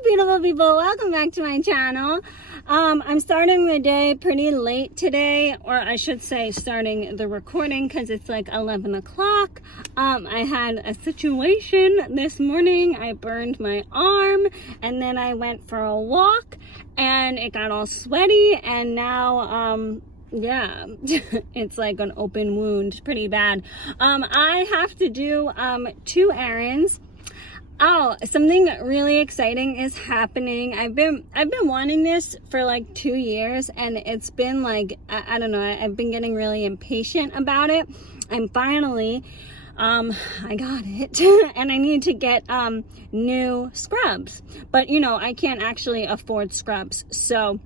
Hello, beautiful people. Welcome back to my channel. I'm starting the day pretty late today, or I should say starting the recording because it's like 11 o'clock. I had a situation this morning. I burned my arm and then I went for a walk and it got all sweaty, and now yeah, it's like an open wound, pretty bad. I have to do 2 errands. Oh, something really exciting is happening. I've been wanting this for like 2 years, and it's been like, I don't know, I've been getting really impatient about it. I'm finally, I got it, and I need to get new scrubs, but you know, I can't actually afford scrubs, so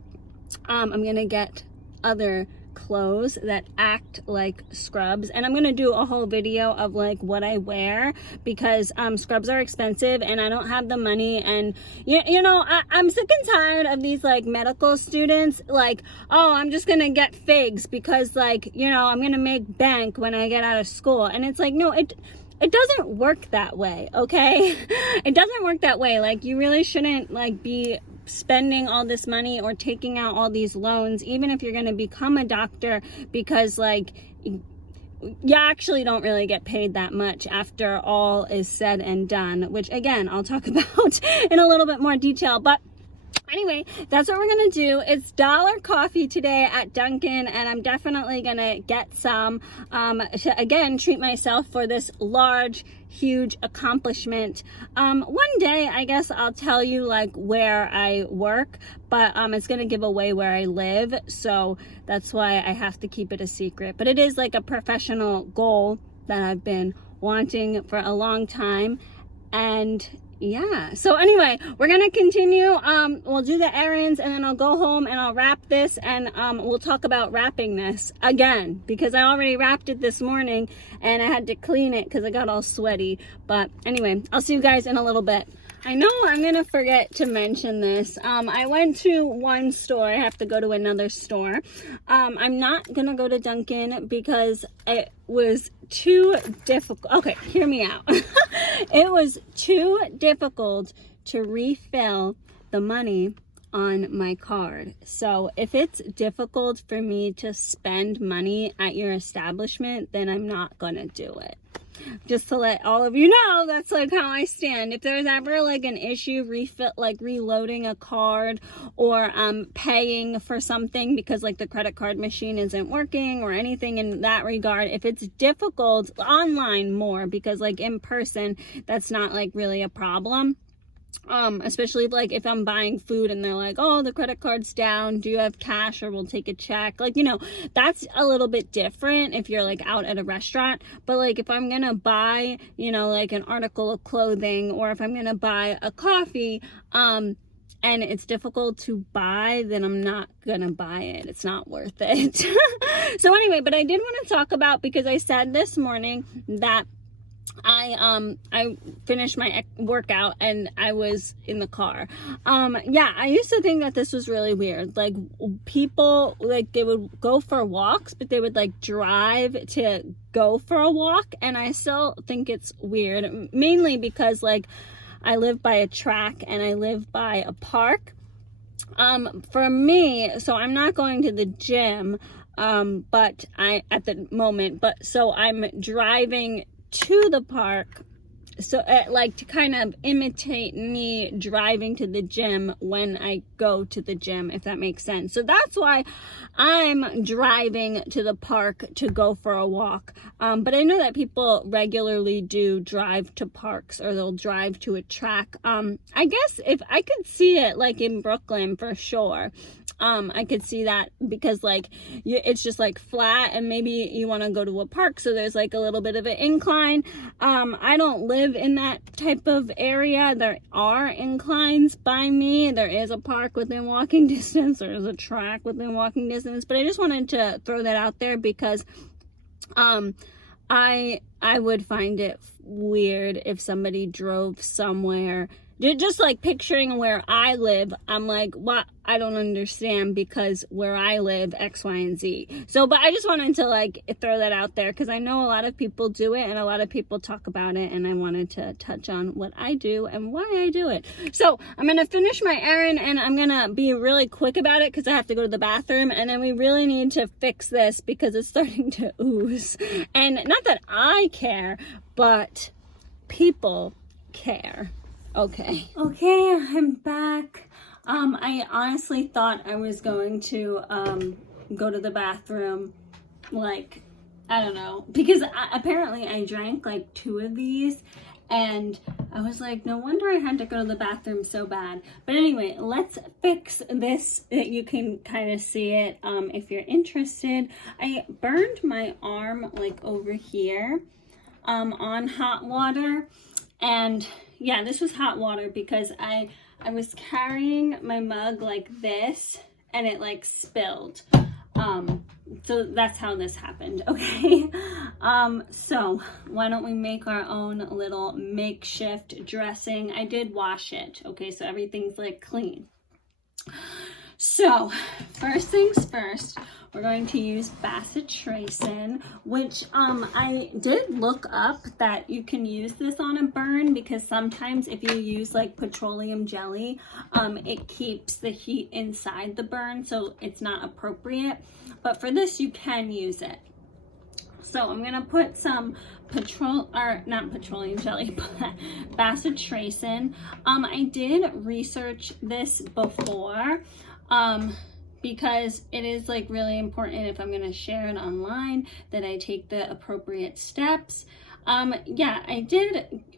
I'm gonna get other clothes that act like scrubs, and I'm gonna do a whole video of like what I wear, because scrubs are expensive and I don't have the money. And you know, I'm sick and tired of these like medical students like, oh, I'm just gonna get figs because, like, you know, I'm gonna make bank when I get out of school. And it's like, no, it doesn't work that way, okay? It doesn't work that way. Like, you really shouldn't like be spending all this money or taking out all these loans, even if you're going to become a doctor, because like you actually don't really get paid that much after all is said and done, which again, I'll talk about in a little bit more detail. But anyway, that's what we're gonna do. It's dollar coffee today at Dunkin', and I'm definitely gonna get some to again treat myself for this large, huge accomplishment. One day I guess I'll tell you like where I work, but it's gonna give away where I live, so that's why I have to keep it a secret. But it is like a professional goal that I've been wanting for a long time. And yeah, so anyway, we're gonna continue. We'll do the errands and then I'll go home and I'll wrap this, and we'll talk about wrapping this again, because I already wrapped it this morning and I had to clean it because I got all sweaty. But anyway, I'll see you guys in a little bit. I know I'm gonna forget to mention this. I went to one store. I have to go to another store. I'm not gonna go to Dunkin' because it was too difficult. Okay, hear me out. It was too difficult to refill the money on my card. So if it's difficult for me to spend money at your establishment, then I'm not gonna do it. Just to let all of you know, that's like how I stand. If there's ever like an issue reloading a card, or paying for something because like the credit card machine isn't working or anything in that regard, if it's difficult online more, because like in person that's not like really a problem. Especially like if I'm buying food and they're like, oh, the credit card's down, do you have cash or we'll take a check? Like, you know, that's a little bit different if you're like out at a restaurant. But like if I'm gonna buy, you know, like an article of clothing, or if I'm gonna buy a coffee, and it's difficult to buy, then I'm not gonna buy it. It's not worth it. So anyway, but I did want to talk about, because I said this morning that I finished my workout and I was in the car. Yeah, I used to think that this was really weird. Like, people, like, they would go for walks, but they would like drive to go for a walk, and I still think it's weird, mainly because like I live by a track and I live by a park. For me, so I'm not going to the gym, but at the moment, but so I'm driving to the park, so like to kind of imitate me driving to the gym when I go to the gym, if that makes sense. So that's why I'm driving to the park to go for a walk. But I know that people regularly do drive to parks, or they'll drive to a track. I guess if I could see it like in Brooklyn for sure. I could see that, because like it's just like flat, and maybe you want to go to a park, so there's like a little bit of an incline. I don't live in that type of area. There are inclines by me. There is a park within walking distance. There's a track within walking distance. But I just wanted to throw that out there, because I would find it weird if somebody drove somewhere just like picturing where I live, I'm like, what? I don't understand, because where I live, X, Y, and Z. So, but I just wanted to like throw that out there, because I know a lot of people do it and a lot of people talk about it, and I wanted to touch on what I do and why I do it. So I'm going to finish my errand, and I'm going to be really quick about it because I have to go to the bathroom, and then we really need to fix this because it's starting to ooze. And not that I care, but people care. Okay, I'm back. I honestly thought I was going to go to the bathroom, like, I don't know, because apparently I drank like 2 of these, and I was like, no wonder I had to go to the bathroom so bad. But anyway, let's fix this. You can kind of see it if you're interested. I burned my arm like over here on hot water, and yeah, this was hot water because I was carrying my mug like this, and it like spilled. So that's how this happened, okay? So why don't we make our own little makeshift dressing? I did wash it, okay? So everything's like clean. So first things first, we're going to use bacitracin, which I did look up that you can use this on a burn, because sometimes if you use like petroleum jelly, it keeps the heat inside the burn, so it's not appropriate. But for this, you can use it. So I'm gonna put some not petroleum jelly, but bacitracin. I did research this before, because it is like really important, if I'm going to share it online, that I take the appropriate steps. Yeah,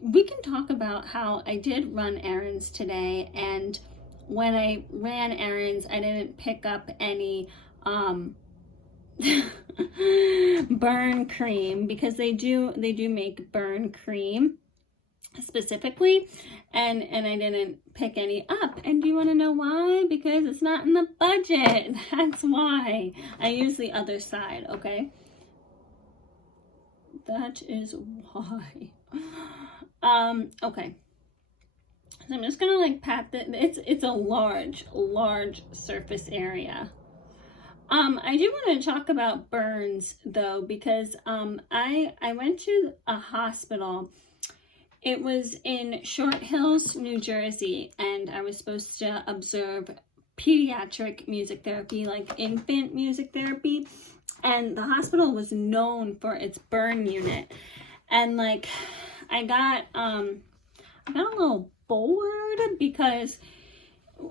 we can talk about how I did run errands today, and when I ran errands, I didn't pick up any burn cream, because they do make burn cream specifically, and I didn't pick any up. And do you want to know why? Because it's not in the budget. That's why I use the other side. Okay, that is why. Okay, so I'm just gonna like pat it's a large surface area. I do want to talk about burns though, because I went to a hospital. It was in Short Hills, New Jersey, and I was supposed to observe pediatric music therapy, like infant music therapy. And the hospital was known for its burn unit. And like, I got a little bored, because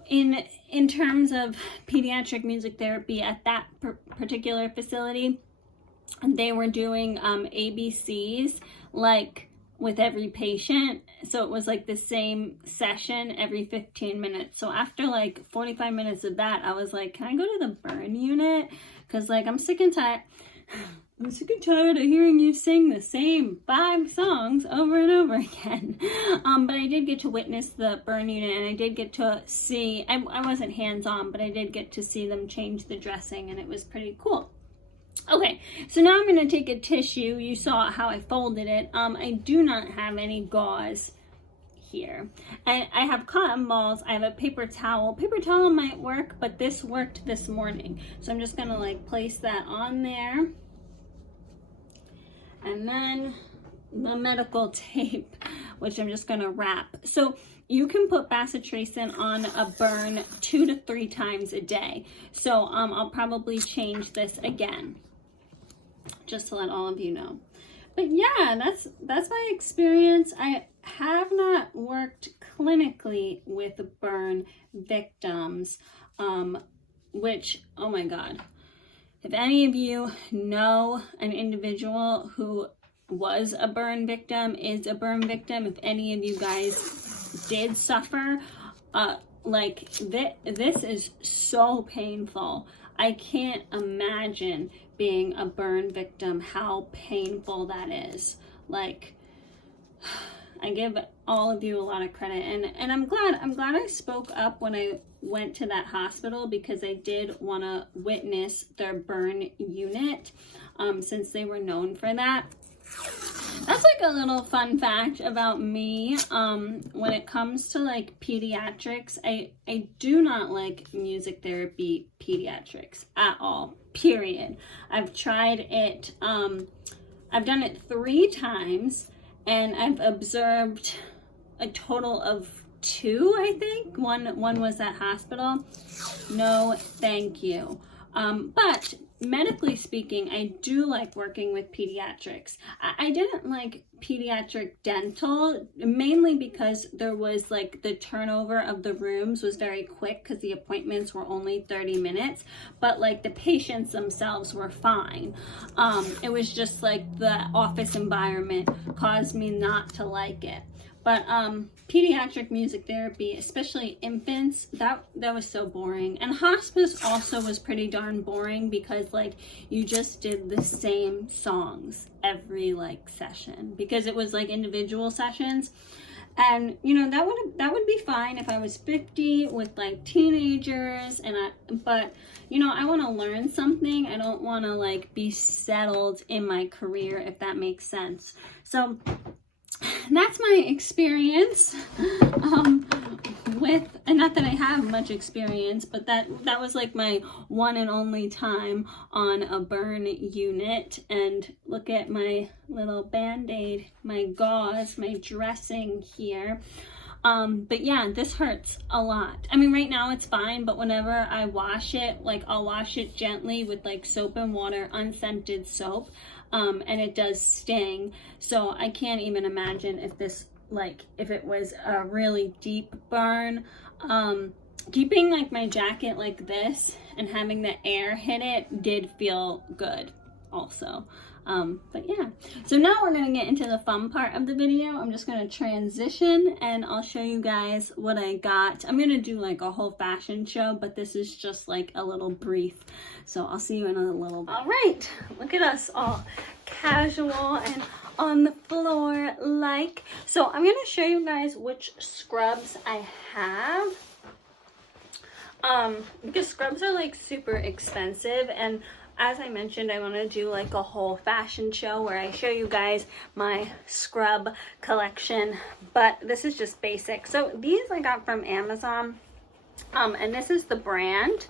in terms of pediatric music therapy at that particular facility, they were doing ABCs like with every patient. So it was like the same session every 15 minutes. So after like 45 minutes of that, I was like, can I go to the burn unit? Because like I'm sick and tired of hearing you sing the same 5 songs over and over again. But I did get to witness the burn unit, and I did get to see, I wasn't hands-on, but I did get to see them change the dressing, and it was pretty cool. Okay, so now I'm going to take a tissue. You saw how I folded it. I do not have any gauze here. I have cotton balls. I have a paper towel. Paper towel might work, but this worked this morning. So I'm just going to like place that on there. And then the medical tape, which I'm just going to wrap. So you can put bacitracin on a burn 2 to 3 times a day. So I'll probably change this again, just to let all of you know. But yeah, that's my experience. I have not worked clinically with burn victims, which, oh my God. If any of you know an individual who was a burn victim, is a burn victim, if any of you guys did suffer, like this is so painful. I can't imagine being a burn victim, how painful that is. Like, I give all of you a lot of credit, and I'm glad I spoke up when I went to that hospital, because I did want to witness their burn unit, since they were known for that. That's like a little fun fact about me. When it comes to like pediatrics, I do not like music therapy pediatrics at all, period. I've tried it, I've done it 3 times, and I've observed a total of 2, I think. One was at hospital. No, thank you. But medically speaking, I do like working with pediatrics. I didn't like pediatric dental, mainly because there was like the turnover of the rooms was very quick because the appointments were only 30 minutes, but like the patients themselves were fine. It was just like the office environment caused me not to like it. But pediatric music therapy, especially infants, that was so boring. And hospice also was pretty darn boring because like you just did the same songs every like session because it was like individual sessions. And you know, that would be fine if I was 50 with like teenagers but you know, I want to learn something. I don't want to like be settled in my career, if that makes sense. So that's my experience with, and not that I have much experience, but that was like my one and only time on a burn unit. And look at my little band-aid, my gauze, my dressing here. But yeah, this hurts a lot. I mean, right now it's fine, but whenever I wash it, like I'll wash it gently with like soap and water, unscented soap, and it does sting. So I can't even imagine if this, like, if it was a really deep burn. Keeping like my jacket like this and having the air hit it did feel good also. But yeah, so now we're going to get into the fun part of the video. I'm just going to transition and I'll show you guys what I got. I'm going to do like a whole fashion show, but this is just like a little brief. So I'll see you in a little bit. All right, look at us all casual and on the floor like. So I'm going to show you guys which scrubs I have. Because scrubs are like super expensive, and as I mentioned, I want to do like a whole fashion show where I show you guys my scrub collection, but this is just basic. So these I got from Amazon, and this is the brand.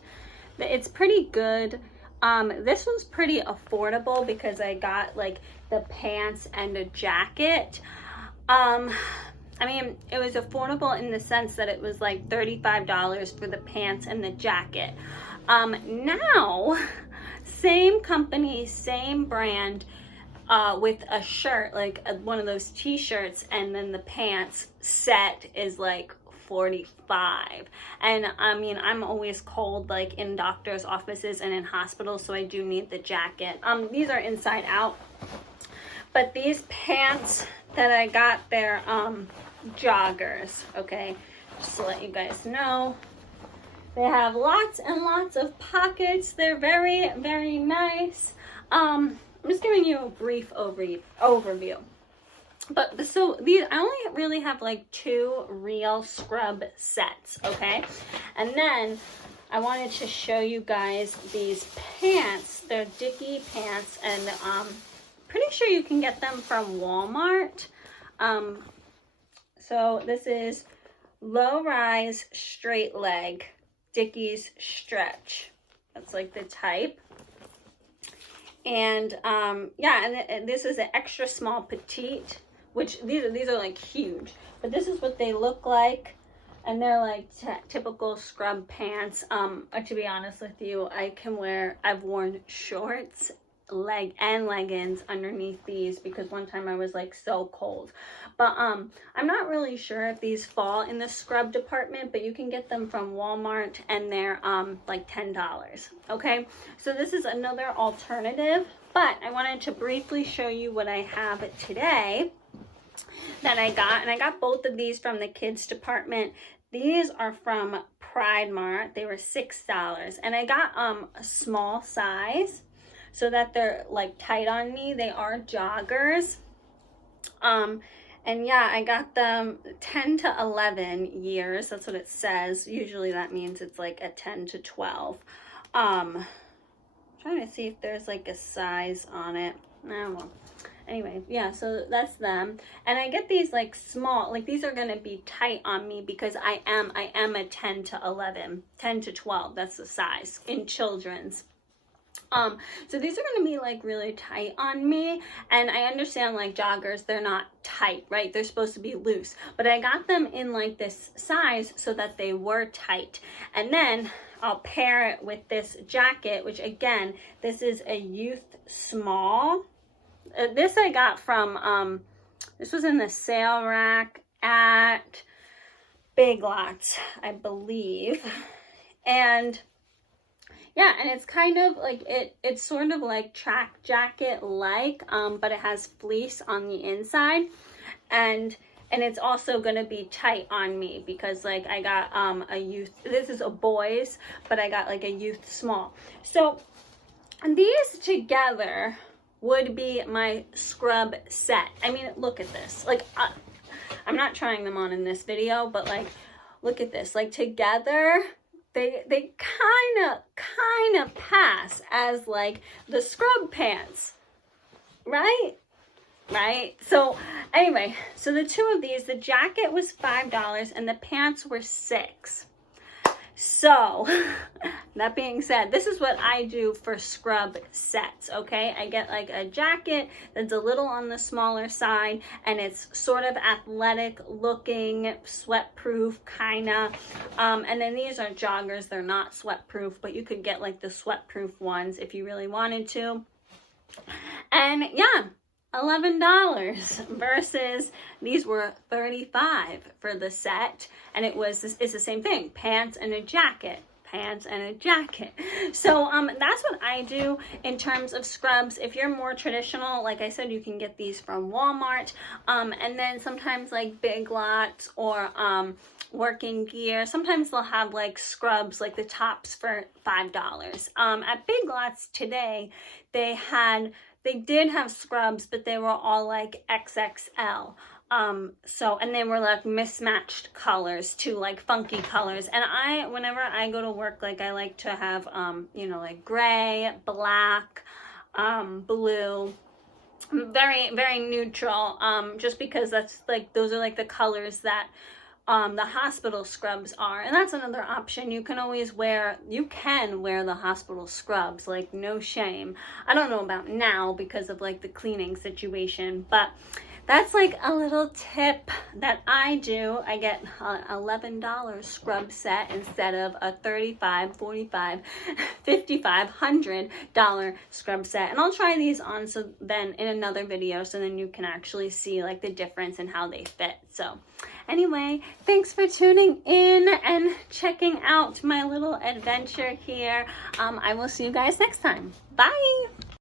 It's pretty good. This was pretty affordable because I got like the pants and a jacket. I mean, it was affordable in the sense that it was like $35 for the pants and the jacket. Now, same company, same brand, with a shirt, like one of those t-shirts, and then the pants set is like $45. And I mean, I'm always cold like in doctor's offices and in hospitals, so I do need the jacket. These are inside out, but these pants that I got, they're joggers, okay, just to let you guys know. They have lots and lots of pockets. They're very, very nice. I'm just giving you a brief overview. But so these, I only really have like 2 real scrub sets, okay? And then I wanted to show you guys these pants. They're Dickie pants, and pretty sure you can get them from Walmart. So this is low rise straight leg Dickies stretch. That's like the type. And yeah, and this is an extra small petite, which these are like huge, but this is what they look like. And they're like typical scrub pants. To be honest with you, I've worn shorts, leggings underneath these because one time I was like so cold. But I'm not really sure if these fall in the scrub department, but you can get them from Walmart, and they're like $10. Okay, so this is another alternative, but I wanted to briefly show you what I have today that I got. And I got both of these from the kids department. These are from Pride Mart. They were $6, and I got a small size so that they're like tight on me. They are joggers. And yeah, I got them 10 to 11 years. That's what it says. Usually that means it's like a 10 to 12. I'm trying to see if there's like a size on it. Oh, well, Anyway, yeah, so that's them. And I get these like small, like these are going to be tight on me because I am a 10 to 11, 10 to 12. That's the size in children's. So these are going to be like really tight on me, and I understand like joggers, they're not tight, right? They're supposed to be loose, but I got them in like this size so that they were tight. And then I'll pair it with this jacket, which again, this is a youth small. This I got from, this was in the sale rack at Big Lots, I believe. And yeah, and it's kind of like, it's sort of like track jacket like, but it has fleece on the inside. And it's also going to be tight on me because like I got a youth, this is a boys, but I got like a youth small. So these together would be my scrub set. I mean, look at this. Like, I'm not trying them on in this video, but like, look at this. Like together, they kind of pass as like the scrub pants, right? Right? So anyway, so the two of these, the jacket was $5 and the pants were $6. So that being said, this is what I do for scrub sets, okay? I get like a jacket that's a little on the smaller side and it's sort of athletic looking, sweat proof kind of. And then these are joggers. They're not sweat proof, but you could get like the sweat proof ones if you really wanted to. And yeah, $11 versus these were $35 for the set, and it's the same thing, pants and a jacket, pants and a jacket. So that's what I do in terms of scrubs. If you're more traditional, like I said, you can get these from Walmart, and then sometimes like Big Lots or Working Gear, sometimes they'll have like scrubs, like the tops for $5. At Big Lots today, they did have scrubs, but they were all like XXL. And they were like mismatched colors too, like funky colors. And whenever I go to work, like I like to have, like gray, black, blue, very, very neutral, just because that's like, those are like the colors that the hospital scrubs are. And that's another option. You can wear the hospital scrubs, like no shame. I don't know about now because of like the cleaning situation, but that's like a little tip that I do. I get an $11 scrub set instead of a $35, $45, $55, $100 scrub set. And I'll try these on so then in another video, so then you can actually see like the difference in how they fit. So anyway, thanks for tuning in and checking out my little adventure here. I will see you guys next time. Bye.